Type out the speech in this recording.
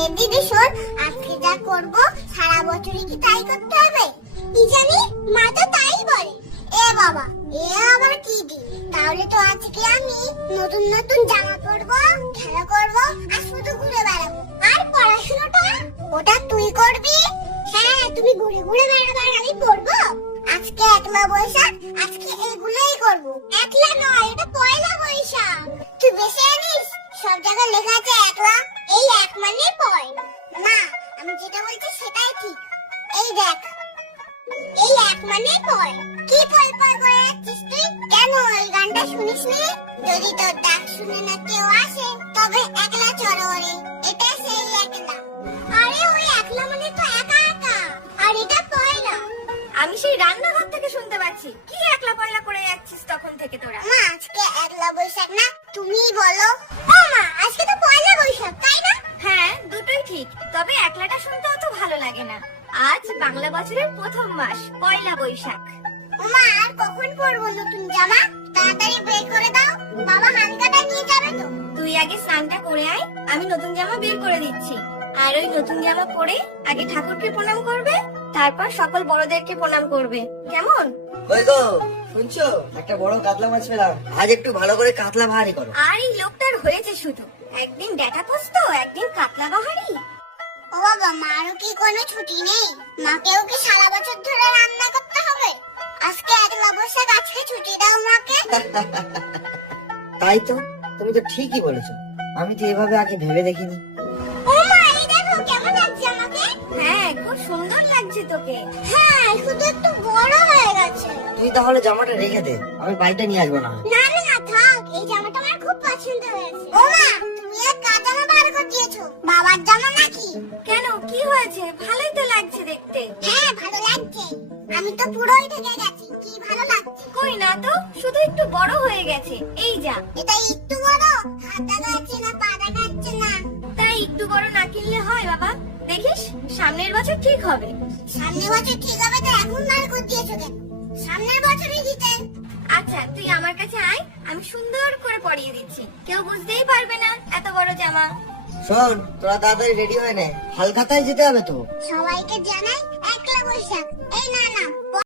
এ দিদি শোন, আজকে যা করব সারা বছরই কি তাই করতে হবে? কি জানি, মা তো তাই বলে। এ বাবা, এ আবার কি দি? তাহলে তো আজকে আমি নতুন নতুন জামা পরবো, খেলা করব আর শুধু ঘুরে বেড়াবো। আর পড়াশোনাটা ওটা তুই করবি? হ্যাঁ, তুমি ঘুরে ঘুরে বেড়াবে আর আমি পড়বো। আজকে একলা বৈশাখ, আজকে এগুলোই করব। একলা নয়, এটা পয়লা বৈশাখ। তুই বেশি জানিস, সব জায়গায় লেখা আছে একলা। এই এক মানে পয় না, আমি যেটা বলছি সেটাই ঠিক। এই দেখ, এই এক মানে পয়। কি পয় পয় করে যাচ্ছিস তুই? কেন এই গানটা শুনিসনি? যদি তোর ডাক শুনে না কেউ আসে, তবে একলা চররে, এটা সেই একলা। আরে ওই একলা মানে তো একা একা, আর এটা পয়লা। আমি সেই রান্নাঘর থেকে শুনতে পাচ্ছি কি একলা পয়লা করে যাচ্ছিস তখন থেকে তোরা। মা, আজকে একলা বৈশাখ না, তুমিই বলো। ও মা, আজকে তো পয়লা বৈশাখ, তাই না? হ্যাঁ, দুটোই ঠিক, তবে একলাটা শুনতে অত ভালো লাগে না। আজ বাংলা বছরের প্রথম মাস, পয়লা বৈশাখ। মা, আর কখন পরবো নতুন জামা? তাড়াতাড়ি বের করে দাও, বাবা হালকাটা নিয়ে যাবে তো। তুই আগে স্নানটা করে আয়, আমি নতুন জামা বের করে দিচ্ছি। আর ওই নতুন জামা পরে আগে ঠাকুরকে প্রণাম করবে, তারপর সকল বড়দেরকে প্রণাম করবে, কেমন? ওই গো, শুনছো? একটা বড় কাতলা মাছ পেলাম। আজ একটু ভালো করে কাতলা ভারি করো। আর এই লোকটার হয়েছে শুধু, একদিন ডেটা পোস্ত, একদিন কাতলা বাহারি। ও বাবা, মারও কি কোনো ছুটি নেই? মাকেও কি সারা বছর ধরে রান্না করতে হবে? আজকে একলা বৈশাখ, আজকে ছুটি দাও মাকে। তাই তো, তুমি তো ঠিকই বলেছো। আমি তো এভাবে আগে ভেবে দেখিনি। ও মা, এই দেখো কেমন লাগছে আমাকে। হ্যাঁ, খুব সুন্দর লাগছে তোকে। হ্যাঁ, শুধু একটু বড় হয়ে গেছে। তুই তাহলে জামাটা রেখে দে, আমি বাড়িটা নিয়ে আসবো না। না না, থাক, এই জামাটা আমার খুব পছন্দ হয়েছে। ও মা, তুমি এক জামা বার করে দিয়েছো, বাবার জামা নাকি? কেন, কি হয়েছে? ভালোই তো লাগছে দেখতে। হ্যাঁ, ভালো লাগছে। আমি তো পুরোই ঢেকে গেছি, কি ভালো লাগছে। কই না তো, শুধু একটু বড় হয়ে গেছে, এই যা। এটা একটু বড়, হাতটা যাচ্ছে না, পাটা যাচ্ছে না। তাই একটু বড় না কিনলে হয় বাবা? দেখিস, সামনের বছর ঠিক হবে। সামনের বছর ঠিক হবে তো এখন বার করে দিয়েছো কেন? সামনের বছরই দিতে। আচ্ছা, তুই আমার কাছে আয়, আমি সুন্দর করে পরিয়ে দিচ্ছি, কেউ বুঝতেই পারবে না এত বড় জামা। শোন, তোরা তাড়াতাড়ি রেডি হয়ে নে, হালখাতায় যেতে হবে তো। সবাইকে জানাই একলা বৈশাখ। এই না না,